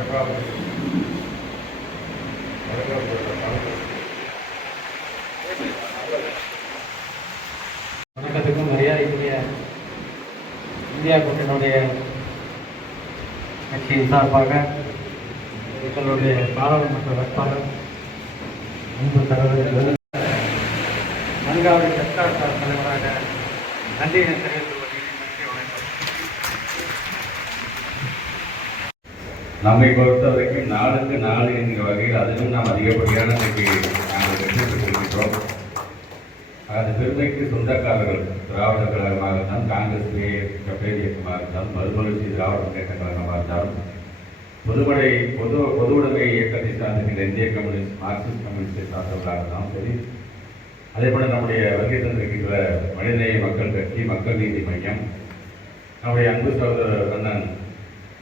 வணக்கத்துக்கும் மரியாதைக்குரிய இந்தியா கூட்டணியுடைய கட்சியின் சார்பாக எங்களுடைய பாராளுமன்ற வேட்பாளர் அன்பு தலைவர் நான்காவது சர்க்கார் தலைவராக நன்றியினை தெரிவித்துக் நம்மை பொறுத்த வரைக்கும் நாளுக்கு நாள் என்கிற வகையில் அதிலும் நாம் அதிகப்படியான நாங்கள் வெற்றி பெற்றிருக்கின்றோம். அது பெருமைக்கு சொந்தக்காரர்கள் திராவிட கழகமாக இருந்தாலும், காங்கிரஸ் கப்பேரி இயக்கமாக இருந்தாலும், மறுமலர்ச்சி திராவிட முன்னேற்ற கழகமாக இருந்தாலும், பொதுவுடைமை இயக்கத்தை சார்ந்திருக்கின்ற இந்திய கம்யூனிஸ்ட், மார்க்சிஸ்ட் கம்யூனிஸ்டை சார்ந்தவர்களாக இருந்தாலும் சரி, அதே போல நம்முடைய வருகை தந்திருக்கின்ற மனிதநேய மக்கள் கட்சி, மக்கள் நீதி மையம், நம்முடைய அன்பு சகோதரர் அண்ணன்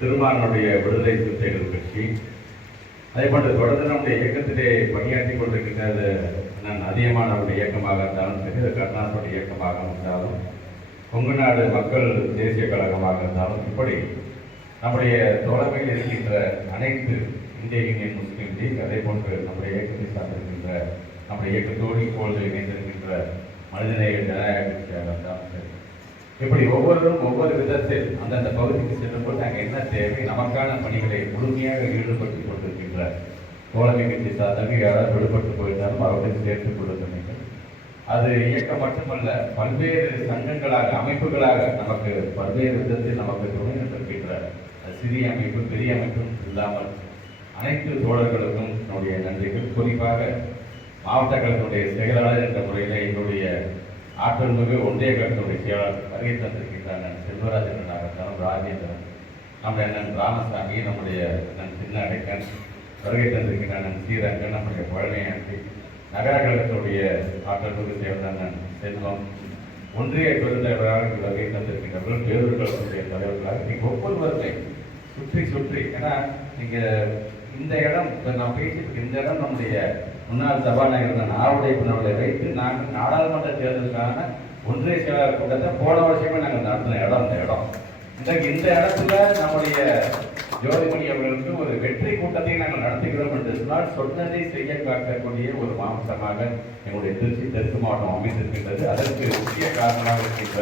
திருமாவளவனுடைய விடுதலை சிறுத்தைகள் கட்சி, அதே போன்று தொடர்ந்து நம்முடைய இயக்கத்திலே பணியாற்றி கொண்டிருக்கின்ற நான் அதிகமானவருடைய இயக்கமாக இருந்தாலும் சரி, கருணாசுடைய இயக்கமாக இருந்தாலும், கொங்கு நாடு மக்கள் தேசிய கழகமாக இருந்தாலும், இப்படி நம்முடைய தோழமையில் இருக்கின்ற அனைத்து இந்திய யூனியன் முஸ்லீம் லீக், அதே போன்று நம்முடைய இயக்கத்தை சார்ந்திருக்கின்ற நம்முடைய இயக்கத்தோடு இப்பொழுது இணைந்திருக்கின்ற மனிதநேய ஜனநாயக கட்சியாக இருந்தாலும் சரி, இப்படி ஒவ்வொருவரும் ஒவ்வொரு விதத்தில் அந்தந்த பகுதிக்கு செல்லும்போது அங்கே என்ன தேவை, நமக்கான பணிகளை முழுமையாக ஈடுபட்டு கொண்டிருக்கின்ற தோழமை கட்சி சார்ந்தவங்க யாராவது விடுபட்டு போயிருந்தாலும் அவர்கள் சேர்த்துக் கொள்ள சொன்னீர்கள். அது இயக்கம் மட்டுமல்ல, பல்வேறு சங்கங்களாக, அமைப்புகளாக நமக்கு பல்வேறு விதத்தில் நமக்கு துணை நின்றிருக்கின்ற சிறிய அமைப்பு, பெரிய அமைப்பும் இல்லாமல் அனைத்து தோழர்களுக்கும் என்னுடைய நன்றிகள். குறிப்பாக மாவட்ட கழகத்தினுடைய செயலாளர் என்ற முறையில் என்னுடைய ஆற்றல் மிகு ஒன்றிய கழகத்தினுடைய செயலாளர் வருகை தந்திருக்கின்ற அண்ணன் செல்வராஜனாக இருந்தாலும், ராஜேந்திரன், நம்முடைய அண்ணன் ராமசாமி, நம்முடைய அண்ணன் சின்ன அடைக்கன், வருகை தந்திருக்கின்ற அண்ணன் ஸ்ரீரங்கன், நம்முடைய பழமையாண்டி, நகர கழகத்தினுடைய ஆற்றல் மிகு செயலாளர் அண்ணன் செல்வம், ஒன்றிய பெருந்தலைவராக வருகை தந்திருக்கின்றவர்கள், பேரூர் கழகத்தினுடைய தலைவர்களாக நீங்கள் ஒவ்வொருவருமே சுற்றி ஏன்னா நீங்கள் இந்த இடம் இப்போ நான் பேசிட்டு இந்த இடம் நம்முடைய முன்னாள் சபாநாயகர் ஆவுடைய பின்னவர்களை வைத்து நாங்கள் நாடாளுமன்ற தேர்தலுக்கான ஒன்றிய செயலாளர் கூட்டத்தை போன வருஷமே நாங்கள் நடத்தின இடம் இந்த இடம். இன்றைக்கு இந்த இடத்துல நம்முடைய ஜோதிமணி அவர்களுக்கு ஒரு வெற்றி கூட்டத்தை நாங்கள் நடத்துகிறோம் என்று சொன்னால் சொன்னதை செய்ய காக்கக்கூடிய ஒரு மாவட்டமாக எங்களுடைய திருச்சி தெற்கு மாவட்டம் அமைந்திருக்கின்றது. அதற்கு முக்கிய காரணமாக இருக்கின்ற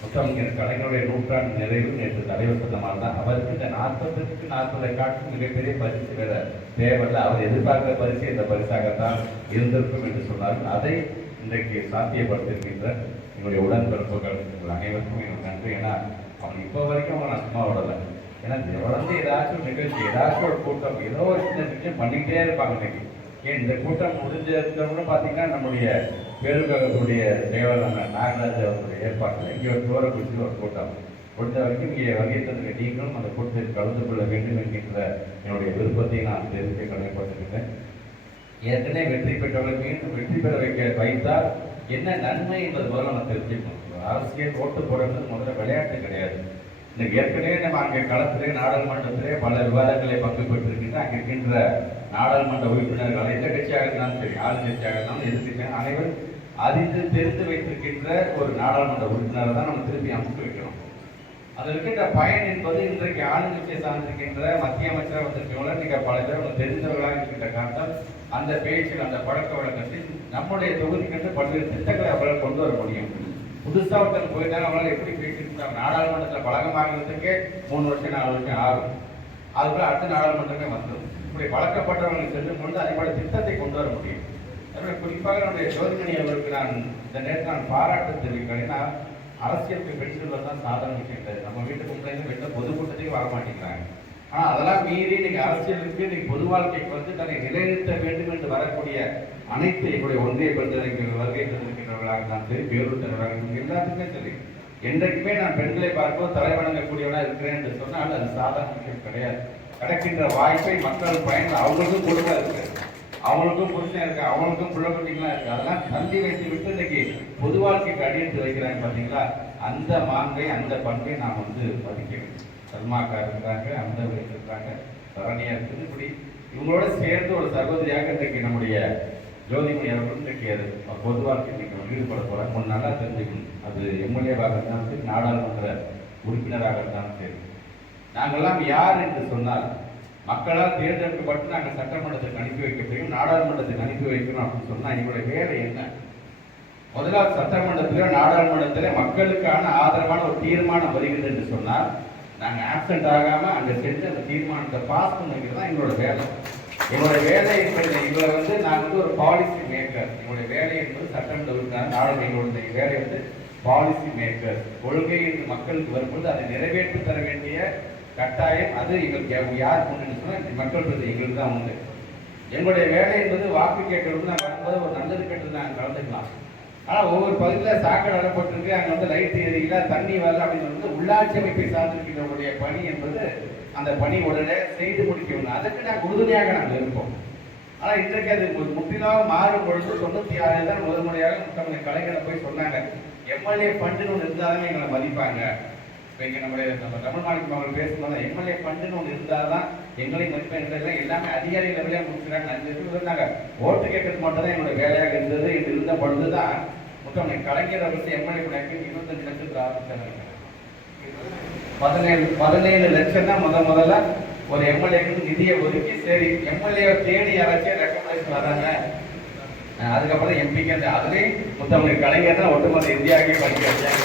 முத்தமிழர் கலைஞருடைய நூற்றாண்டு நிறைவு நேற்று தலைவர் சொன்னமாக தான். அவருக்கு இந்த 40 காட்டும் மிகப்பெரிய பரிசு வேற தேவையில்லை, அவர் எதிர்பார்க்கிற பரிசு இந்த பரிசாகத்தான் இருந்திருக்கும் என்று சொன்னார்கள். அதை இன்றைக்கு சாத்தியப்படுத்தியிருக்கின்ற எங்களுடைய உடன்பிறப்புகள் உங்கள் அனைவருக்கும் எனக்கு நன்றி. ஏன்னா அவங்க இப்போ வரைக்கும் அவங்க நான் சும்மா விடலை. ஏன்னா தொடர்ந்து ஏதாச்சும் நிகழ்ச்சி, ஏதாச்சும் ஒரு கூட்டம், ஏதோ ஒரு சின்ன விஷயம் பண்ணிக்கிட்டே இருப்பாங்க. இன்னைக்கு ஏன் இந்த கூட்டம் முடிஞ்சதுன்னு பார்த்தீங்கன்னா நம்முடைய பேருக்ககத்துடைய செயலாளர் நாகராஜ் அவருடைய ஏற்பாட்டில் இங்கே ஒரு தோரக்குறிச்சி ஒரு கூட்டம் கொடுத்த வரைக்கும் இங்கே வருகை தந்த நீங்களும் அந்த கூட்டத்தில் கலந்து கொள்ள வேண்டும் என்கின்ற என்னுடைய விருப்பத்தை நான் தெரிவிக்க கடமைப்பட்டிருக்கிறேன். ஏற்கனவே வெற்றி பெற்றவர்கள் மீண்டும் வெற்றி பெற வைத்தால் என்ன நன்மை என்பது போல நம்ம தெரிஞ்சுக்கணும். அரசியல் ஓட்டு போடுறது முதல்ல விளையாட்டு கிடையாது. இன்னைக்கு ஏற்கனவே நம்ம அங்கே களத்திலே நாடாளுமன்றத்திலே பல விவாதங்களை பங்கு பெற்றிருக்கின்ற அங்கே இருக்கின்ற நாடாளுமன்ற உறுப்பினர்கள் எந்த கட்சியாக இருந்தாலும் சரி, ஆளுங்கட்சியாக இருந்தாலும் எதிர்கட்சியாக அனைவரும் அறிந்து தெரிந்து வைத்திருக்கின்ற ஒரு நாடாளுமன்ற உறுப்பினரை தான் நம்ம திருப்பி அமைத்து வைக்கணும். அதில் இருக்கின்ற பயன் என்பது இன்றைக்கு ஆளுங்கட்சியை சார்ந்திருக்கின்ற மத்திய அமைச்சராக வந்திருக்கவங்கள நீங்கள் பல பேர் தெரிந்தவர்களாக இருக்கின்ற காரணத்தால் அந்த பேச்சில் அந்த பழக்க வழக்கத்தில் நம்முடைய தொகுதிக்கு பல்வேறு திட்டங்களை அவர்களால் கொண்டு வர முடியும். புதுசாக ஒருத்தர் போயிட்டாங்க, அவங்களால எப்படி பேசியிருக்காங்க, நாடாளுமன்றத்தில் பழக்கமாகிறதுக்கே 3 வருஷம் 4 வருஷம் ஆகும். அதுக்குள்ள அடுத்த நாடாளுமன்றமே வந்துடும். இப்படி வழக்கப்பட்டவர்களுக்கு செல்லும் பொழுது அதேபோல திட்டத்தை கொண்டு வர முடியும். அதே குறிப்பாக நம்முடைய ஜோதிமணி அவர்களுக்கு நான் இந்த நேரத்தில் நான் பாராட்டு தெரிவிக்கிறேன். ஏன்னா அரசியலுக்கு பெண்கள் தான் சாதாரண விஷயம் கிடையாது. நம்ம வீட்டுக்கு முன்னாடி வீட்டில் பொதுக்கூட்டத்தையும் வர மாட்டேங்கிறாங்க. ஆனால் அதெல்லாம் மீறி இன்னைக்கு அரசியலுக்கு இன்னைக்கு பொது வாழ்க்கைக்கு வந்து தன்னை நிலைநிறுத்த வேண்டும் என்று வரக்கூடிய அனைத்து எங்களுடைய ஒன்றிய பெண்களுக்கு வருகை தந்திருக்கின்றவர்களாக தான் சரி, பேரூர் தலைவராக எல்லாத்துக்குமே சரி, என்றைக்குமே நான் பெண்களை பார்ப்போம் தலை வணங்கக்கூடியவனா இருக்கிறேன் என்று சொன்னால் அது சாதாரண விஷயம் கிடையாது. கிடைக்கின்ற வாய்ப்பை மக்கள் பயன் அவங்களுக்கும் குடும்பம் இருக்கு, அவங்களுக்கும் புருஷன் இருக்கு, அவங்களுக்கும் பிள்ளை குட்டிகளாம் இருக்கு, அதெல்லாம் தள்ளி வைத்து விட்டு இன்னைக்கு பொது வாழ்க்கைக்கு அடியெடுத்து வைக்கிறாங்க. பார்த்தீங்களா, அந்த மாண்பை அந்த பண்பை நாம் வந்து மதிக்கணும். சல்மாக்கா இருக்கிறாங்க, அந்த இருக்கிறாங்க, சரணியா இருக்குது. இப்படி இவங்களோட சேர்ந்து ஒரு சகோதரியாக இன்றைக்கு நம்முடைய ஜோதிமணி அவர்கள் இன்றைக்கு அது பொது வாழ்க்கை இன்னைக்கு ஈடுபட போகிறாங்க. ஒன்று நல்லா தெரிஞ்சுக்கணும், அது எம்எல்ஏவாக இருந்தாலும் சரி, நாடாளுமன்ற உறுப்பினராக இருந்தாலும் சரி, நாங்கள்லாம் யார் என்று சொன்னால் மக்களால் தேர்ந்தெடுக்கப்பட்டு நாங்கள் சட்டமன்றத்துக்கு அனுப்பி வைக்கப்படும், நாடாளுமன்றத்துக்கு அனுப்பி வைக்கணும் அப்படின்னு சொன்னா எங்களுடைய வேலை என்ன? முதலாவது சட்டமன்றத்தில் நாடாளுமன்றத்தில் மக்களுக்கான ஆதரவான ஒரு தீர்மானம் வருகிறது என்று சொன்னால் நாங்கள் ஆப்சென்ட் ஆகாம அங்கே சென்று அந்த தீர்மானத்தை பாஸ் பண்ணிக்கிறது தான் எங்களோட வேலை. எங்களுடைய வேலை என்பது எங்களை நாங்கள் ஒரு பாலிசி மேக்கர். எங்களுடைய வேலை என்பது சட்டமன்ற உறுப்பினர் நாடாளுமன்ற வேலை பாலிசி மேக்கர். கொள்கை என்று மக்களுக்கு வரும்போது அதை நிறைவேற்றி தர வேண்டிய கட்டாயம் அது எங்களுக்கு யார் கொண்டு சொன்னால் மக்கள் பிரதி எங்களுக்கு தான் உண்டு. எங்களுடைய வேலை என்பது வாக்கு கேட்கறது நாங்கள் வரும்போது ஒரு நல்லது கேட்டு நாங்கள் கலந்துக்கலாம். ஆனால் ஒவ்வொரு பகுதியில் சாக்கடை அடப்பட்டிருக்கு, அங்கே லைட் எரியல, தண்ணி வரல அப்படின்னு உள்ளாட்சி அமைப்பை சார்ந்திருக்கிறவங்களுடைய பணி என்பது அந்த பணி உடனே செய்து முடிக்கணும். அதுக்கு நாங்கள் உறுதுணையாக நாங்கள் இருப்போம். ஆனால் இன்றைக்கு அது முற்றிலாக மாறும் பொழுது 96 தான் முதல் முறையாக முத்தமிழ் கலைஞரை போய் சொன்னாங்க, எம்எல்ஏ ஃபண்டுன்னு ஒன்று இருந்தால் தான் எங்களை மதிப்பாங்க. இப்போ இங்கே நம்ம தமிழ் மாநிலம் அவர்கள் பேசும்போது எம்எல்ஏ ஃபண்டுன்னு ஒன்று இருந்தால் தான் எங்களை மதிப்பெண்கள் எல்லாமே அதிகாரி லெவலியாக முடிச்சுறாங்க. 5 லட்சம் இருந்தாங்க. ஓட்டு கேட்கறது மட்டும் தான் எங்களுடைய வேலையாக இருந்தது. இது இருந்த பொழுது தான் முத்தமிழ் கலைஞர் அவர்கள் எம்எல்ஏ கணக்கு 25 லட்சத்துக்கு ஆரம்பிச்சாங்க. 17 லட்சம் தான் முதல்ல ஒரு எம்எல்ஏக்கு நிதியை ஒதுக்கி, சரி எம்எல்ஏ தேடி யாராச்சும் ரெக்கமெண்டேஷன் வராங்க, அதுக்கப்புறம் எம்பிக்கு அதுலேயும் முத்தமிழ் கலைஞர் தான் ஒட்டுமொத்த இந்தியாவுக்கே படிக்க வச்சாங்க.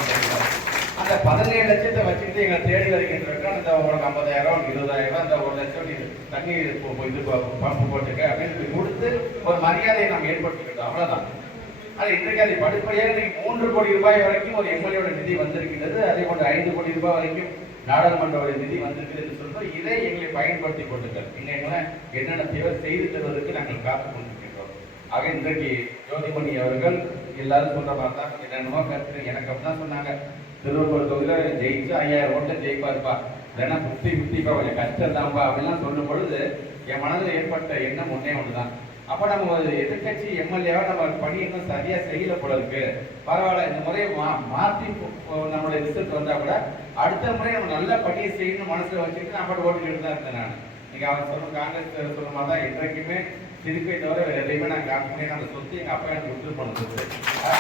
அந்த 17 லட்சத்தை வச்சுட்டு எங்களை தேடி வருகின்றவர்கள் அந்த உங்களுக்கு 50,000 20,000 அந்த 1 லட்சம் தண்ணி இது பம்பு போட்டுக்க அப்படின்னு கொடுத்து ஒரு மரியாதையை நம்ம ஏற்படுத்திக்கிட்டோம். அவ்வளவுதான். ஆனால் இன்றைக்கு அதை படிப்படியாக 3 கோடி ரூபாய் வரைக்கும் ஒரு எம்எல்ஏட நிதி வந்திருக்கிறது. அதே போன்று 5 கோடி ரூபாய் வரைக்கும் நாடாளுமன்ற நிதி வந்திருக்கிறது என்று சொல்றோம். இதை எங்களை பயன்படுத்தி கொண்டுங்கள். எங்களை என்னென்ன தேவை செய்து தருவதற்கு நாங்கள் காத்து கொண்டிருக்கின்றோம். ஆக இன்றைக்கு ஜோதிமணி அவர்கள் எல்லாரும் சொல்ற மாதிரி தான் என்னென்னமோ கருத்து எனக்கு அப்படிதான் சொன்னாங்க. திருவள்ளூர் தொகுதியில் ஜெயிச்சு 5000 ஓட்டை ஜெயிப்பாருப்பா, இல்லைன்னா 50-50 கொஞ்சம் கஷ்டம் தான்ப்பா அப்படிலாம் சொல்லும் பொழுது என் மனதில் ஏற்பட்ட எண்ணம் ஒன்னே ஒண்ணுதான். அப்ப நம்ம எதிர்கட்சி எம்எல்ஏவா நம்ம பணி இன்னும் சரியா செய்யல போல இருக்கு, பரவாயில்ல இந்த முறையை மாற்றி நம்மளுடைய ரிசல்ட் வந்தா கூட அடுத்த முறை நம்ம நல்ல பணியை செய்யணும் மனசுல வச்சுட்டு நான் பாட்டு ஓட்டுக்கிட்டு தான் இருந்தேன். நான் நீங்க அவர் சொல்ற காங்கிரஸ் சொல்ற மாதிரி தான் என்றைக்குமே திருப்பி தவிர வேற எதையுமே நான் காசு பண்ணி அந்த சொத்து எங்க அப்பா எனக்கு விட்டு பண்ண சொத்து.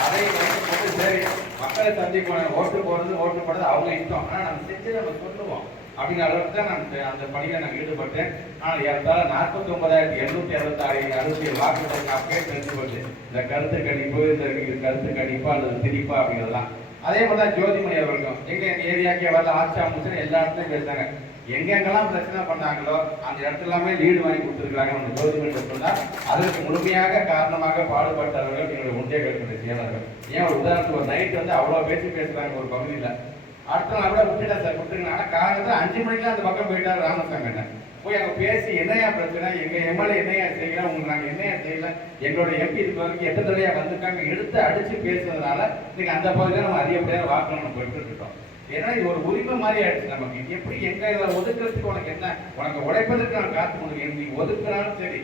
அதை போட்டு சரி மக்களை சந்திக்கணும், ஓட்டு போறது ஓட்டு போடுறது அவங்க இஷ்டம், ஆனா நம்ம செஞ்சு நம்ம சொல்லுவோம் அப்படிங்கிற அளவுக்கு தான் நான் அந்த பணியில நான் ஈடுபட்டேன். ஆனால் ஏறத்தாழ 49,766 வாக்குகள் அப்பயே தெரிஞ்சு போச்சு. இந்த கருத்து கணிப்பு, இந்த கருத்து கணிப்பா அல்லது திணிப்பா அப்படிங்கிறதுலாம். அதே மாதிரி தான் ஜோதிமணி அவர்களுக்கும் எங்க ஏரியாக்கே வரல ஆட்சி அமைச்சு எல்லா இடத்துலையும் பேசுறாங்க. எங்கெங்கெல்லாம் பிரச்சனை பண்ணாங்களோ அந்த இடத்துல எல்லாமே லீடு வாங்கி கொடுத்துருக்காங்க. நம்ம ஜோதிமணி சொன்னா அதற்கு முழுமையாக காரணமாக பாடுபட்டவர்கள் எங்களுடைய ஒன்றிய கழகத்துடைய செயலாளர்கள். ஏன் ஒரு உதாரணத்துக்கு ஒரு நைட் அவ்வளவு பேசுறாங்க ஒரு பகுதியில், அடுத்த நாள் கூட விட்டுட்டா சார் விட்டுருங்க. ஆனா காலையில் 5 மணிக்கெல்லாம் அந்த பக்கம் போயிட்டாரு ராமசாமி. போய் அங்க பேசி என்னையா பிரச்சனை, எங்க எம்எல்ஏ என்னையா செய்யலாம், உங்களுக்கு நாங்க என்னையா செய்யல, எங்களுடைய எம்பி இதுக்கு வரைக்கும் எத்தனை தடவையா வந்திருக்காங்க எடுத்து அடிச்சு பேசுனதுனால இன்னைக்கு அந்த பகுதியில் நம்ம அதிகப்படியாக வாக்கு நம்ம போயிட்டு இருக்கோம். ஏன்னா இது ஒரு உரிமை மாதிரி ஆயிடுச்சு நமக்கு. எப்படி எங்க இதில் ஒதுக்குறதுக்கு உனக்கு என்ன, உனக்கு உழைப்பதற்கு நான் காத்து கொடுங்க, நீ ஒதுக்குனாலும் சரி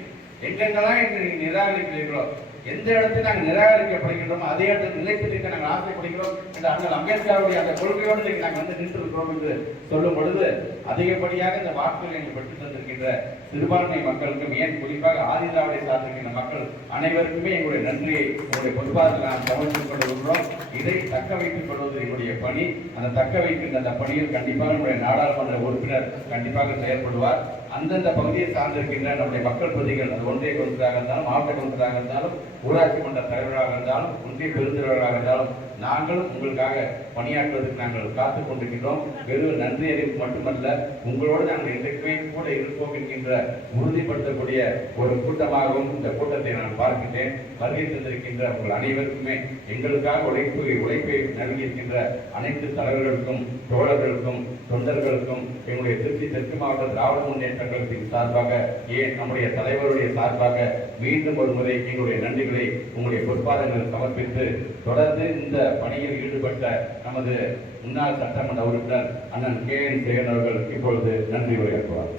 எங்கெங்கெல்லாம் எங்க நீங்க நிராகரிக்கிறீர்களோ, எந்த இடத்துல நாங்கள் நிராகரிக்கப்படுகின்றோம் அதே இடத்துல நிலைத்திருக்க நாங்கள் ஆசைப்படுகிறோம் என்று அண்ணல் அம்பேத்கருடைய அந்த கொள்கையோடு நாங்கள் நின்று இருக்கிறோம் என்று சொல்லும் பொழுது அதிகப்படியாக இந்த வாக்குகள் எங்கள் பெற்று தந்திருக்கின்ற சிறுபான்மை மக்களுக்கும், ஏன் குறிப்பாக ஆதிதிராவிடை சார்ந்திருக்கின்ற மக்கள் அனைவருக்குமே எங்களுடைய நன்றியை உங்களுடைய பொதுவாக நாம் கவனித்துக் கொண்டிருக்கிறோம். இதை தக்க வைத்துக் கொள்வது எங்களுடைய பணி. அந்த தக்க வைக்கின்ற அந்த பணியில் கண்டிப்பாக நம்முடைய நாடாளுமன்ற உறுப்பினர் கண்டிப்பாக செயல்படுவார். அந்தந்த பகுதியை சார்ந்திருக்கின்ற நம்முடைய மக்கள் பிரதிகள், அது ஒன்றிய கவுன்சிலராக இருந்தாலும், மாவட்ட கவுன்சிலராக இருந்தாலும், ஊராட்சி மன்ற தலைவராக இருந்தாலும், ஒன்றிய பெருந்தலைவராக இருந்தாலும் நாங்களும் உங்களுக்காக பணியாற்றுவதற்கு நாங்கள் காத்துக் கொண்டிருக்கின்றோம். வெறும் நன்றி அறிவிப்பு மட்டுமல்ல, உங்களோடு நாங்கள் இன்றைக்குமே கூட இருப்போம் என்கின்ற உறுதிப்படுத்தக்கூடிய ஒரு கூட்டமாகவும் இந்த கூட்டத்தை நான் பார்க்கின்றேன். வருகை தந்திருக்கின்ற உங்கள் அனைவருக்குமே எங்களுக்காக உழைப்பை நல்கியிருக்கின்ற அனைத்து தலைவர்களுக்கும், தோழர்களுக்கும், தொண்டர்களுக்கும், எங்களுடைய திருச்சி தெற்கு மாவட்ட திராவிட முன்னேற்ற கழகத்தின் சார்பாக, ஏன் நம்முடைய தலைவருடைய சார்பாக மீண்டும் ஒரு முறை எங்களுடைய நன்றிகளை உங்களுடைய பொறுப்பாளர்கள் சமர்ப்பித்து தொடர்ந்து இந்த பணியில் ஈடுபட்ட நமது முன்னாள் சட்டமன்ற உறுப்பினர் அண்ணன் KN சேகரன் அவர்கள் இப்பொழுது நன்றி உரையாற்றுவார்.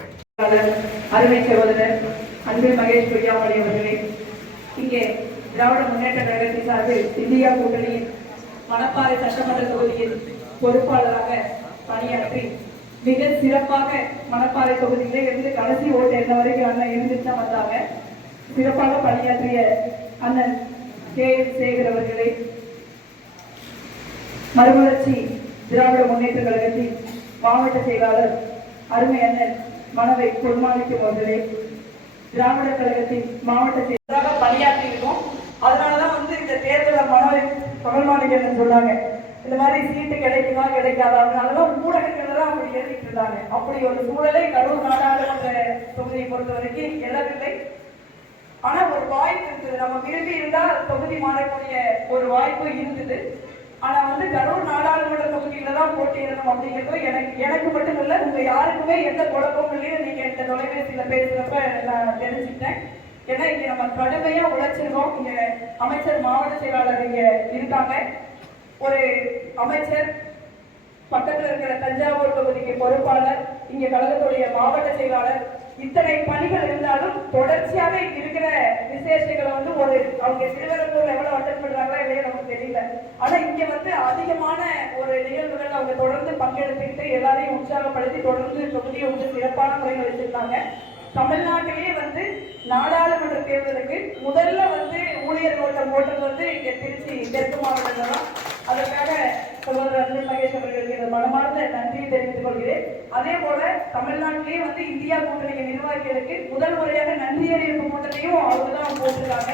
அருமை சகோதரர் அன்பில் மகேஷ் பொய்யாமொழி அவர்களே, இங்கே திராவிட முன்னேற்ற கழகத்தின் சார்பில் இந்தியா கூட்டணியின் மணப்பாறை சட்டமன்ற தொகுதியின் பொறுப்பாளராக பணியாற்றி மிக சிறப்பாக மணப்பாறை தொகுதியிலே இருந்து கடைசி ஓட்டு என்ன வரைக்கும் அண்ணன் இருந்துட்டு தான் வந்தாங்க. சிறப்பாக பணியாற்றிய அண்ணன் KN சேகர் அவர்களே, மறுமலர்ச்சி திராவிட முன்னேற்ற கழகத்தின் மாவட்ட செயலாளர் அருமை அண்ணன் மனதை பொன்மாணிக்கும் அவர்களே, திராவிட கழகத்தின் மாவட்ட செயலராக பணியாற்றி இருக்கோம். அதனாலதான் இந்த தேர்தலை மனதை பகல்மாணிக்கன்னு சொன்னாங்க. இந்த மாதிரி சீட்டு கிடைக்குமா கிடைக்காதா அதனாலதான் ஊடகங்கள் தான் அப்படி எழுதிட்டு இருந்தாங்க. அப்படி ஒரு சூழலை கரூர் நாடாளுமன்ற தொகுதியை பொறுத்த வரைக்கும் எழவில்லை. ஆனா ஒரு வாய்ப்பு இருந்தது, நம்ம விரும்பி இருந்தா தொகுதி மாறக்கூடிய ஒரு வாய்ப்பு இருந்தது. ஆனா கரூர் நாடாளுமன்ற தொகுதியில தான் போட்டியிடணும் அப்படிங்கிறது எனக்கு மட்டும் இல்ல, உங்க யாருக்குமே எந்த குழப்பமும் இல்லைன்னு நீங்க இந்த தொலைபேசியில பேசுறப்ப நான் தெரிஞ்சுக்கிட்டேன். ஏன்னா இங்க நம்ம கடுமையா உழைச்சிருக்கோம். இங்க அமைச்சர் மாவட்ட செயலாளர் இங்க இருக்காங்க, ஒரு அமைச்சர் பக்கத்துல இருக்கிற தஞ்சாவூர் தொகுதிக்கு பொறுப்பாளர், இங்க கழகத்துடைய மாவட்ட செயலாளர், இத்தனை பணிகள் இருந்தாலும் தொடர்ச்சியாக இருக்கிற விசேஷங்களை ஒரு அவங்க சிறுவரம்பூர்ல எவ்வளவு அட்டன் பண்றாங்களா இல்லையா நமக்கு தெரியல. ஆனா இங்க அதிகமான ஒரு நிகழ்வுகள் அவங்க தொடர்ந்து பங்கெடுத்துக்கிட்டு எல்லாரையும் உற்சாகப்படுத்தி தொடர்ந்து தொகுதியை சிறப்பான முறையில் வச்சிருக்காங்க. தமிழ்நாட்டிலேயே நாடாளுமன்ற தேர்தலுக்கு முதல்ல ஊழியர் ஓட்டம் போட்டது இங்க திருச்சி தெற்கு மாவட்டத்தில் தான். அதற்காக சகோதரர் அன்பில் மகேஷ் அவர்களுக்கு மனமார்ந்த நன்றியை தெரிவித்துக் கொள்கிறேன். அதே போல தமிழ்நாட்டிலேயே இந்தியா கூட்டணி நிர்வாகிகளுக்கு முதல் முறையாக நன்றி அறிவிப்பு கூட்டத்தையும் அவங்க தான் போட்டிருக்காங்க.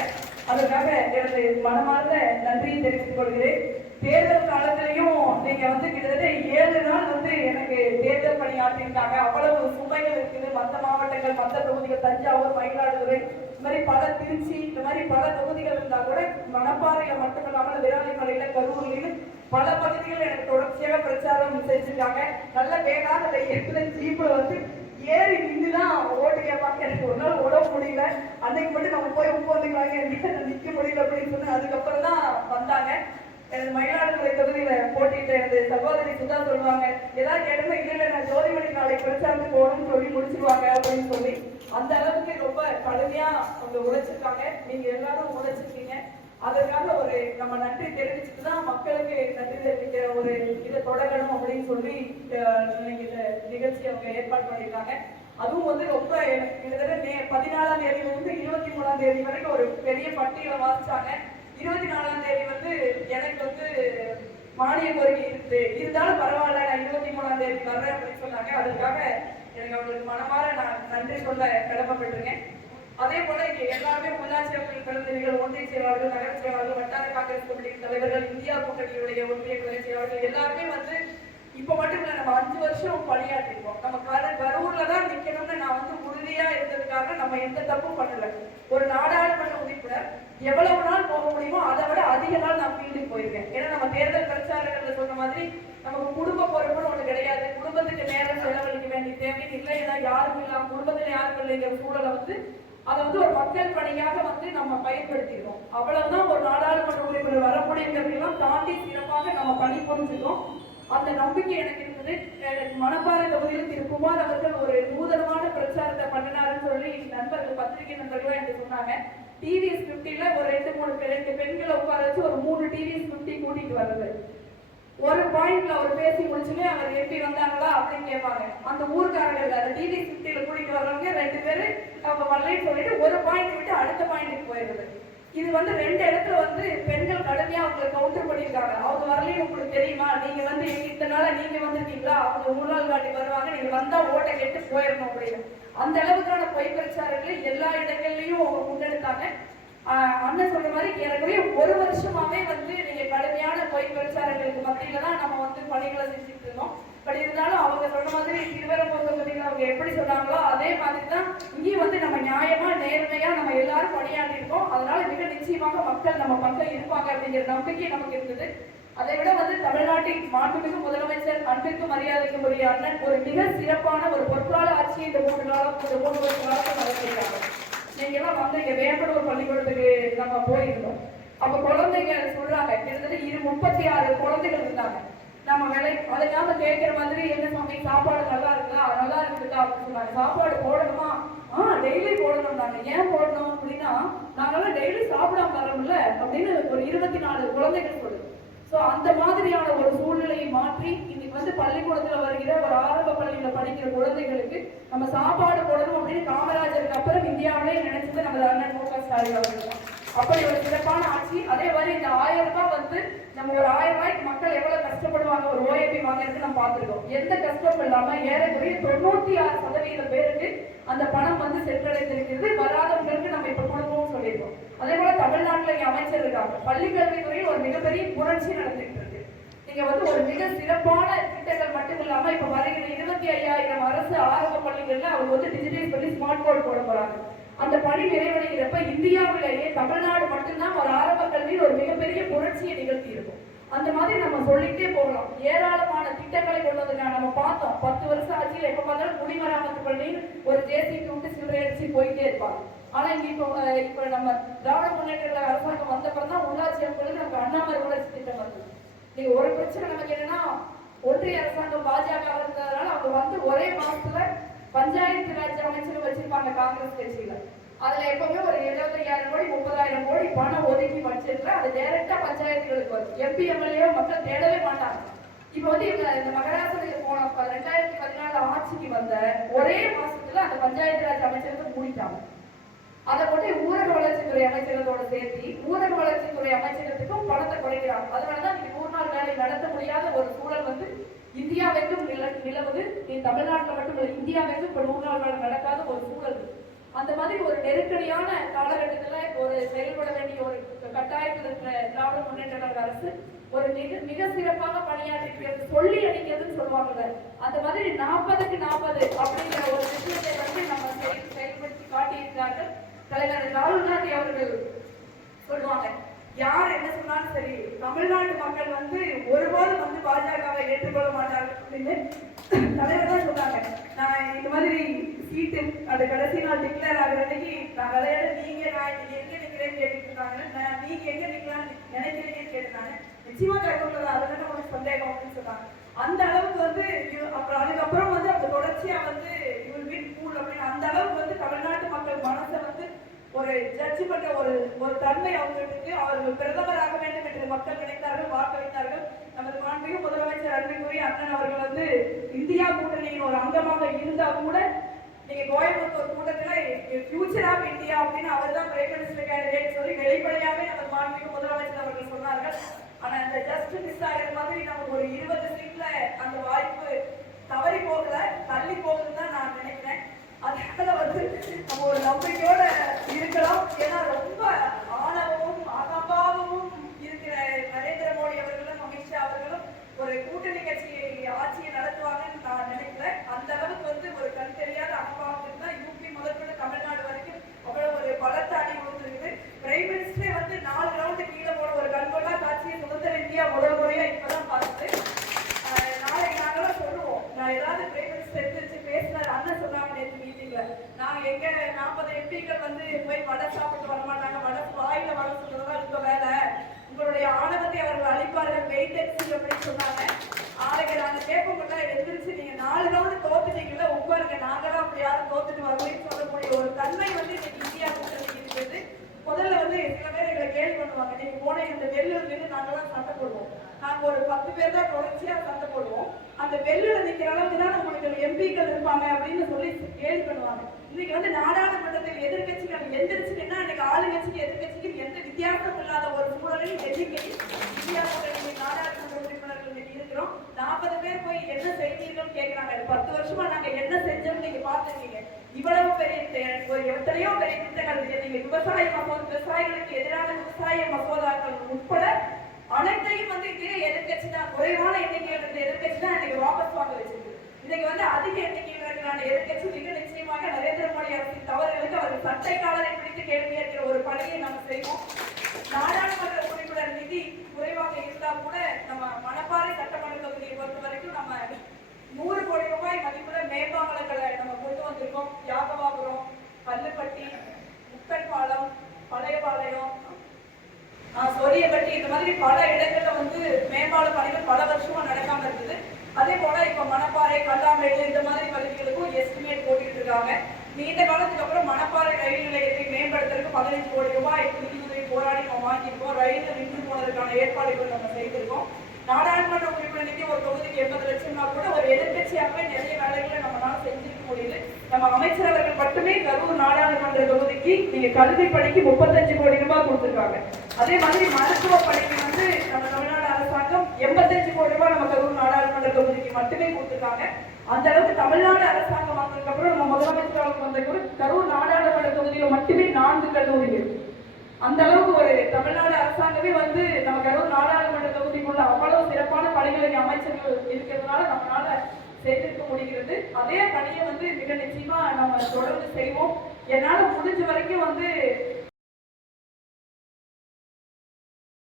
அதற்காக எனது மனமார்ந்த நன்றியை தெரிவித்துக் கொள்கிறேன். தேர்தல் காலத்திலையும் நீங்க கிட்டத்தட்ட 7 நாள் எனக்கு தேர்தல் பணி ஆற்றிருக்காங்க. அவ்வளவு சுமைகள் இருக்குது. மற்ற மாவட்டங்கள், மற்ற தொகுதிகள், தஞ்சாவூர், மயிலாடுதுறை, இந்த மாதிரி பல திருச்சி, இந்த மாதிரி பல தொகுதிகள் இருந்தா கூட மணப்பாறையில மட்டுமல்லாமல் விராலிமலையில, கரூரில் பல பகுதிகள் எனக்கு தொடர்ச்சியாக பிரச்சாரம் செஞ்சிருக்காங்க. நல்ல வேகாத ஜீப்ல ஏறி நின்றுதான் ஓட்டு கேட்பாங்க. எனக்கு ஒரு நாள் உடம்பு முடியல, அன்னைக்கு மட்டும் நம்ம போய் உட்காந்துக்காங்க, நிக்க முடியல அப்படின்னு சொன்ன அதுக்கப்புறம் தான் வந்தாங்க. எனது மயிலாடுதுறை தொகுதியில போட்டிட்டு எனது சகோதரி சுதா சொல்லுவாங்க, ஏதாவது கேட்டா இல்ல நான் ஜோதிமணி நாளைக்கு பிரச்சாரத்துக்கு போகணும்னு சொல்லி முடிச்சிருவாங்க அப்படின்னு சொல்லி அந்த அளவுக்கு ரொம்ப கடுமையா அவங்க உழைச்சிருக்காங்க. நீங்க எல்லாரும் உழைச்சிருக்கீங்க. அதற்காக நம்ம நன்றி தெரிவிச்சுட்டு தான் மக்களுக்கு நன்றி தெரிவிக்கிற ஒரு இதை தொடங்கணும் அப்படின்னு சொல்லி இந்த நிகழ்ச்சி அவங்க ஏற்பாடு பண்ணியிருக்காங்க. அதுவும் ரொம்ப கிட்டத்தட்ட 14ஆம் தேதி 23ஆம் தேதி வரைக்கும் ஒரு பெரிய பட்டியலை வாசிச்சாங்க. 24ஆம் தேதி எனக்கு மானிய கோரிக்கை இருந்தாலும் பரவாயில்ல, நான் 23ஆம் தேதி வர்றேன் அப்படின்னு சொன்னாங்க. அதற்காக எனக்கு அவங்களுக்கு மனமாற நான் நன்றி சொல்ல கடமைப்பட்டிருக்கேன். அதே போல இங்க எல்லாருமே உள்ளாட்சி அமைப்பு பிரதிநிதிகள், ஒன்றிய செயலாளர்கள், நகர செயலாளர்கள், வட்டார காங்கிரஸ் கமிட்டி தலைவர்கள், இந்தியா கூட்டணியுடைய ஒன்றிய துறை செயலாளர்கள் எல்லாருமே இப்ப மட்டும் இல்ல, நம்ம 5 வருஷம் பணியாற்றிருக்கோம். நம்ம கரூர்ல தான் நிக்கணும்னு நான் உறுதியா இருந்ததுக்காக நம்ம எந்த தப்பும் பண்ணல. ஒரு நாடாளுமன்ற உறுப்பினர் எவ்வளவு நாள் போக முடியுமோ அதை விட அதிக நாள் நான் ஃபீல்டுக்கு போயிருக்கேன். ஏன்னா நம்ம தேர்தல் பிரச்சாரங்கள்ல சொன்ன மாதிரி நமக்கு குடும்ப பொறுப்புன்னு ஒண்ணு கிடையாது. குடும்பத்துக்கு நேரம் செலவழிக்க வேண்டிய தேவைன்னு இல்லை. ஏன்னா யாருக்கும் இல்லாம குடும்பத்துல யாருக்கும் இல்லைங்கிற சூழலை அதை ஒரு மக்கள் பணியாக நம்ம பயன்படுத்திடுவோம். அவ்வளவுதான். ஒரு நாடாளுமன்ற உறுப்பினர் வர முடியுங்கிறதெல்லாம் தாண்டி சிறப்பாக நம்ம பணி புரிஞ்சுக்கோம். அந்த நம்பிக்கை எனக்கு இருந்தது. மணப்பாறை தொகுதியில் திரு குமார் அவர்கள் ஒரு நூதனமான பிரச்சாரத்தை பண்ணினாருன்னு சொல்லி நண்பர்கள், பத்திரிகை நண்பர்கள் எனக்கு சொன்னாங்க. டிவிஎஸ் 50ல ஒரு 2 பெண்களை உட்கார வச்சு ஒரு 3 டிவிஎஸ் 50 கூட்டிட்டு வர்றது. ஒரு பாயிண்ட்ல அவர் பேசி முடிச்சுமே அவர் எப்படி வந்தாங்களா அப்படின்னு கேட்பாங்க. அந்த ஊருக்காரர்கள் அந்த டிவிஎஸ் 50ல கூட்டிட்டு வர்றவங்க 2 பேரு அவங்க வரலைன்னு சொல்லிட்டு ஒரு பாயிண்ட் விட்டு அடுத்த பாயிண்ட்டுக்கு போயிடுறது. இது 2 இடத்துல பெண்கள் கடுமையா அவங்களை கவுண்டர் பண்ணியிருக்காங்க. அவங்க வரலையும் உங்களுக்கு தெரியுமா, நீங்க இத்தனால நீங்க வந்திருக்கீங்களா, அவங்க முன்னாள் காட்டி வருவாங்க, நீங்க வந்தா ஓட்டை கேட்டு போயிடணும் அப்படின்னு. அந்த அளவுக்கான பொய் பிரச்சாரங்களை எல்லா இடங்கள்லயும் அவங்க முன்னெடுத்தாங்க. அண்ணன் சொல்ற மாதிரி ஏறக்குறைய 1 வருஷமாவே நீங்க கடுமையான பொய் பிரச்சாரங்களுக்கு மத்தியில தான் நம்ம பணிகளை செஞ்சுட்டு இருந்தோம். பட் இருந்தாலும் அவங்க சொன்ன மாதிரி திருவரம்பூர் தொகுதியில் அவங்க எப்படி சொன்னாங்களோ அதே மாதிரி தான் இங்கேயும் நம்ம நியாயமா நேர்மையா நம்ம எல்லாரும் பணியாற்றிருக்கோம். அதனால மிக நிச்சயமாக மக்கள் நம்ம பக்கம் இருப்பாங்க அப்படிங்கிற நம்பிக்கை நமக்கு இருந்தது. அதை விட தமிழ்நாட்டின் மாண்புமிகு முதலமைச்சர் அன்பிற்கும் மரியாதைக்கும் உரிய அண்ணன் ஒரு மிக சிறப்பான ஒரு பொற்கால ஆட்சியை இந்த 3 வருஷ காலத்தில் நடத்திருக்காங்க. நீங்க எல்லாம் இங்க வேம்பலூர் பள்ளிக்கூடத்துக்கு நம்ம போயிருந்தோம். அப்ப குழந்தைங்க சொல்றாங்க, கிட்டத்தட்ட 36 குழந்தைகள் இருந்தாங்க. நம்ம அதை நாம கேட்கிற மாதிரி என்ன சாமி சாப்பாடு நல்லா இருக்குதா, நல்லா இருக்குதா அப்படின்னு சொன்னாங்க. சாப்பாடு போடணுமா? டெய்லி போடணும். நாங்க ஏன் போடணும் அப்படின்னா நாங்கெல்லாம் டெய்லி சாப்பிடாம வரோம்ல அப்படின்னு ஒரு 24 குழந்தைகள் சொல்லுது. சோ அந்த மாதிரியான ஒரு சூழ்நிலையை மாற்றி இன்னைக்கு பள்ளிக்கூடத்துல வருகிற ஒரு ஆரம்ப பள்ளியில படிக்கிற குழந்தைகளுக்கு நம்ம சாப்பாடு போடணும் அப்படின்னு காமராஜருக்கு அப்புறம் இந்தியாவிலே நினைச்சது நம்ம அண்ணன் மு க ஸ்டாலின் அவர்கள் தான். அப்படி ஒரு சிறப்பான ஆட்சி. அதே மாதிரி இந்த 1000 ரூபாய் வந்து நம்ம ஒரு 1000 ரூபாய்க்கு மக்கள் எவ்வளவு கஷ்டப்படுவாங்க ஒரு ஓஏபி வாங்குறதுக்கு நம்ம பார்த்துருக்கோம். எந்த கஷ்டமும் இல்லாம ஏறக்குறைய 96% பேருக்கு அந்த பணம் வந்து சென்றடைந்திருக்கிறது. வராதவங்களுக்கு நம்ம இப்ப கொடுப்போம் சொல்லியிருக்கோம். அதே போல தமிழ்நாட்டில் இங்க அமைச்சர் இருக்காங்க. பள்ளிக்கல்வித்துறையில் ஒரு மிகப்பெரிய புரட்சி நடந்துட்டு இருக்கு. நீங்க வந்து ஒரு மிக சிறப்பான திட்டங்கள் மட்டும் இல்லாம இப்ப வருகிற 25,000 அரசு ஆரம்ப பள்ளிகள்ல அவங்க வந்து டிஜிட்டலைஸ் பண்ணி ஸ்மார்ட் போர்டு போட போறாங்க. அந்த பணி நிறைவடைகிறப்ப இந்தியாவிலேயே தமிழ்நாடு மட்டும்தான் ஒரு ஆரம்ப கல்வியில் ஒரு மிகப்பெரிய புரட்சியை நிகழ்த்தி இருக்கும். அந்த மாதிரி நம்ம சொல்லிட்டே போகலாம். ஏராளமான திட்டங்களை கொண்டு வந்திருக்காங்க. நம்ம பார்த்தோம் 10 வருஷம் ஆட்சியில் எப்ப பார்த்தாலும் குடிமராமத்து பண்ணி ஒரு ஜேசிபி விட்டு சில்லறை அடிச்சு போயிட்டே இருப்பாங்க. ஆனா இங்க இப்ப நம்ம திராவிட முன்னேற்ற அரசாங்கம் வந்தப்பறம் தான் உள்ளாட்சி அமைப்புகளுக்கு நமக்கு அண்ணாமலை வளர்ச்சி திட்டம் வருது. நீங்க ஒரு பிரச்சனை நமக்கு என்னன்னா ஒன்றிய அரசாங்கம் பாஜக இருந்ததுனால அவங்க வந்து ஒரே மாசத்துல பஞ்சாயத்து ராஜ் அமைச்சர் வச்சிருப்பாங்க காங்கிரஸ் கட்சியில. அதுல எப்பவுமே ஒரு 75,000 கோடி 30,000 கோடி பணம் ஒதுக்கி வச்சிருக்க அது டைரக்டா பஞ்சாயத்துகளுக்கு வரும். எம்பி எம்எல்ஏ மக்கள் தேடவே மாட்டாங்க. இப்ப வந்து இவங்க இந்த மகராசனைக்கு போன 2014 ஆட்சிக்கு வந்த ஒரே மாசத்துல அந்த பஞ்சாயத்து ராஜ் அமைச்சருக்கு மூடிட்டாங்க. அதை போட்டு ஊரக வளர்ச்சித்துறை அமைச்சகத்தோட சேர்த்து ஊரக வளர்ச்சித்துறை அமைச்சகத்துக்கும் பணத்தை குறைக்கிறாங்க. அதனாலதான் 100 நாள் வேலை நடத்த முடியாத ஒரு சூழல் வந்து இந்தியாவிற்கும் நிலவுது. தமிழ்நாட்டில் மட்டும் இல்லை, இந்தியாவிற்கும் இப்ப 100 நாள் வேலை நடக்காத ஒரு சூழல். அந்த மாதிரி ஒரு நெருக்கடியான காலகட்டத்துல ஒரு செயல்பட வேண்டிய ஒரு கட்டாயத்தில் இருக்கிற திராவிட முன்னேற்ற கழக அரசு ஒரு மிக சிறப்பாக பணியாற்றி சொல்லி அடிக்கிறதுன்னு சொல்லுவாங்கல்ல, அந்த மாதிரி 40க்கு 40 அப்படிங்கிற ஒரு விஷயத்தை வந்து நம்ம செயல்படுத்தி காட்டியிருக்கிறார்கள். தலைவர் ராகுல் காந்தி அவர்கள் சொல்லுவாங்க, யார் என்ன சொன்னாலும் சரி தமிழ்நாட்டு மக்கள் வந்து ஒருபோதும் வந்து பாஜகவை ஏற்றுக்கொள்ள மாட்டார்கள் அப்படின்னு தலைவர் தான் சொன்னாங்க. நான் இந்த மாதிரி சீட்டு அந்த கடைசி நாள் டிக்ளேர் ஆகிற அன்னைக்கு நான் விளையாட நீங்க நான் எங்க நிக்கிறேன்னு கேட்டுட்டு இருக்காங்க. நீங்க எங்க நிக்கலாம்னு நினைக்கிறீங்கன்னு கேட்டாங்க. நிச்சயமா கருத்துள்ளதா, அதுதான் உங்களுக்கு சந்தேகம் அப்படின்னு சொன்னாங்க. அந்த அளவுக்கு வந்து அப்புறம் அதுக்கப்புறம் வந்து அந்த தொடர்ச்சியா வந்து இவர் வீட்டு கூல் அப்படின்னு அந்த அளவுக்கு வந்து தமிழ்நாட்டு மக்கள் மனசை வந்து ஒரு ஜட்ஜ் பண்ற ஒரு தன்மை அவங்களுக்கு அவர்கள் பிரதமராக வேண்டும் என்று மக்கள் நினைத்தார்கள், வாக்களித்தார்கள். நமது மாண்புமிகு முதலமைச்சர் அன்பிற்குரிய அண்ணன் அவர்கள் வந்து இந்தியா கூட்டணியின் ஒரு அங்கமாக இருந்தா கூட நீங்க கோயம்புத்தூர் கூட்டத்துல ஃபியூச்சர் ஆஃப் இந்தியா அப்படின்னு அவர் தான் பிரைம் மினிஸ்டர் கேண்டிடேட் சொல்லி வெளிப்படையாவே நமது மாண்புமிகு முதலமைச்சர் அவர்கள் சொன்னார்கள். ஆனா இந்த ஜஸ்ட் மிஸ் ஆகிற மாதிரி நமக்கு ஒரு 20 சீட்ல அந்த வாய்ப்பு தவறி போகல, தள்ளி போகுதுன்னு தான் நான் நினைக்கிறேன். அதனால வந்து நம்ம ஒரு நம்பிக்கையோட இருக்கலாம். ஏன்னா ரொம்ப ஆணவமும் அகம்பாவமும் இருக்கிற நரேந்திர மோடி அவர்களும் அமித்ஷா அவர்களும் ஒரு கூட்டணி கட்சியை ஆட்சியை நடத்துவாங்கன்னு நான் நினைக்கிறேன். அந்த அளவுக்கு வந்து ஒரு கண் தெரியாத அகம்பாவத்துக்கு தான் யூபி முதற்கொண்டு தமிழ்நாடு வரைக்கும் அவ்வளவு ஒரு பலத்த அடி கொடுத்துருக்குது. பிரைம் மினிஸ்டரே வந்து 4 ரவுண்டு கீழே போன ஒரு கண்கொள்ளா காட்சியை சுதந்திர இந்தியா முதல் முறையா இப்பதான் பார்த்து நாளைக்கு நாங்களாம் சொல்லுவோம். நான் ஏதாவது பிரைம் மினிஸ்டர் எடுத்து பேசினார் அண்ணன் சொன்னாங்க நேற்று மீட்டிங்ல, நாங்க எங்க 40 எம்பிக்கள் வந்து போய் வடை சாப்பிட்டு வரமாட்டாங்க, வடை வாயில வடை சொல்றதுதான் இப்ப வேலை, உங்களுடைய ஆணவத்தை அவர்கள் அழிப்பார்கள், வெயிட் எக்ஸி அப்படின்னு சொன்னாங்க. நாளைக்கு நாங்க கேட்போம்ல, எந்திரிச்சு நீங்க 4 ரவுண்டு தோத்துட்டீங்கல்ல உட்காருங்க, நாங்களாம் அப்படி யாரும் தோத்துட்டு வரலன்னு சொல்லக்கூடிய ஒரு தன்மை வந்து இன்னைக்கு இந்தியா கூட்டணி இருக்கிறது. முதல்ல வந்து சில பேர் எங்களை கேள்வி பண்ணுவாங்க, நீங்க போன இந்த வெள்ளூர் நின்று நாங்களாம் சண்டை போடுவோம். நாங்க ஒரு 10 பேர் தான் தொடர்ச்சியா சண்டை போடுவோம். அந்த வெள்ளுல நிக்கிற அளவுக்கு தான் உங்களுக்கு எம்பிக்கள் இருப்பாங்க அப்படின்னு சொல்லி கேள்வி பண்ணுவாங்க. இன்னைக்கு வந்து நாடாளுமன்றத்தில் எதிர்கட்சிகள் எந்திரிச்சுன்னா இன்னைக்கு ஆளுங்கட்சிக்கு எதிர்கட்சிக்கு எந்த வித்தியாசம் இல்லாத ஒரு சூழலில் எண்ணிக்கை இந்தியா கூட்டணி நாடாளுமன்ற உறுப்பினர்கள் இன்னைக்கு இருக்கிறோம். 40 பேர் போய் என்ன செய்தீர்கள் கேட்கிறாங்க. 10 வருஷமா நாங்க என்ன செஞ்சோம்னு நீங்க பாத்துருக்கீங்க. இவ்வளவு பெரிய எத்தனையோ பெரிய திட்டங்கள் நீங்க விவசாயிகளுக்கு எதிரான விவசாய மசோதாக்கள் உட்பட அனைத்தையும் வந்து இதே எதிர்கட்சி தான், குறைவான எண்ணிக்கையில் இருந்த எதிர்கட்சி தான் இன்னைக்கு வாபஸ் வாங்க வச்சிருக்கு. இன்னைக்கு வந்து அதிக எண்ணிக்கையில் இருக்கிற எதிர்கட்சி மிக நிச்சயமாக நரேந்திர மோடி அரசின் தவறுகளுக்கு அவர்கள் சட்டை காலரை பிடித்து கேள்வி கேட்கிற ஒரு பணியை நம்ம செய்வோம். நாடாளுமன்ற உறுப்பினர் நிதி குறைவாக இருந்தால் கூட நம்ம மணப்பாறை சட்டமன்ற தொகுதியை பொறுத்த வரைக்கும் நம்ம 100 கோடி ரூபாய் மதிப்புள்ள மேம்பாலங்களை நம்ம கொண்டு வந்திருக்கோம். யாகவாபுரம், கல்லுப்பட்டி, முக்கல்பாளையம், பழையபாளையம், சொரியப்பட்டி, இந்த மாதிரி பல இடங்கள்ல வந்து மேம்பால பணிகள் பல வருஷமா நடக்காம இருக்குது. அதே போல இப்ப மணப்பாறை, கல்லாமேடு இந்த மாதிரி பகுதிகளுக்கும் எஸ்டிமேட் போட்டுக்கிட்டு இருக்காங்க. நீண்ட காலத்துக்கு அப்புறம் மணப்பாறை ரயில் நிலையத்தை மேம்படுத்துறதுக்கு 15 கோடி ரூபாய் நிதி உதவி போராடி நம்ம வாங்கியிருக்கோம். ரயில் நின்று போனதற்கான ஏற்பாடுகள் நம்ம செய்திருக்கோம். நாடாளுமன்ற உறுப்பினர் நிதி ஒரு தொகுதிக்கு 80 லட்சம்னா கூட ஒரு எதிர்கட்சியாகவே நிறைய வேலைகளை நம்மளால செஞ்சிருக்க முடியுது. நம்ம அமைச்சர் அவர்கள் மட்டுமே கரூர் நாடாளுமன்ற தொகுதிக்கு ஒதுக்கி நீங்க கல்வி பணிக்கு 35 கோடி ரூபாய் கொடுத்துருக்காங்க. அதே மாதிரி மருத்துவ பணிக்கு வந்து நம்ம தமிழ்நாடு அரசாங்கம் 85 கோடி ரூபாய் நம்ம கரூர் நாடாளுமன்ற தொகுதிக்கு மட்டுமே கொடுத்துருக்காங்க. அந்த அளவுக்கு தமிழ்நாடு அரசாங்கம் வந்ததுக்கு அப்புறம் நம்ம முதலமைச்சர் வந்த கரூர் நாடாளுமன்ற தொகுதியில மட்டுமே 4 கல்லூரிகள். அந்த அளவுக்கு ஒரு தமிழ்நாடு அரசாங்கமே வந்து நம்ம கரூர் நாடாளுமன்ற தொகுதிக்குள்ள அவ்வளவு சிறப்பான பணிகளை அமைச்சர்கள் இருக்கிறதுனால நம்மளால செய்திருக்க முடிகிறது. அதே பணியை வந்து மிக நிச்சயமா நம்ம தொடர்ந்து செய்வோம். என்னால முடிஞ்ச வரைக்கும் வந்து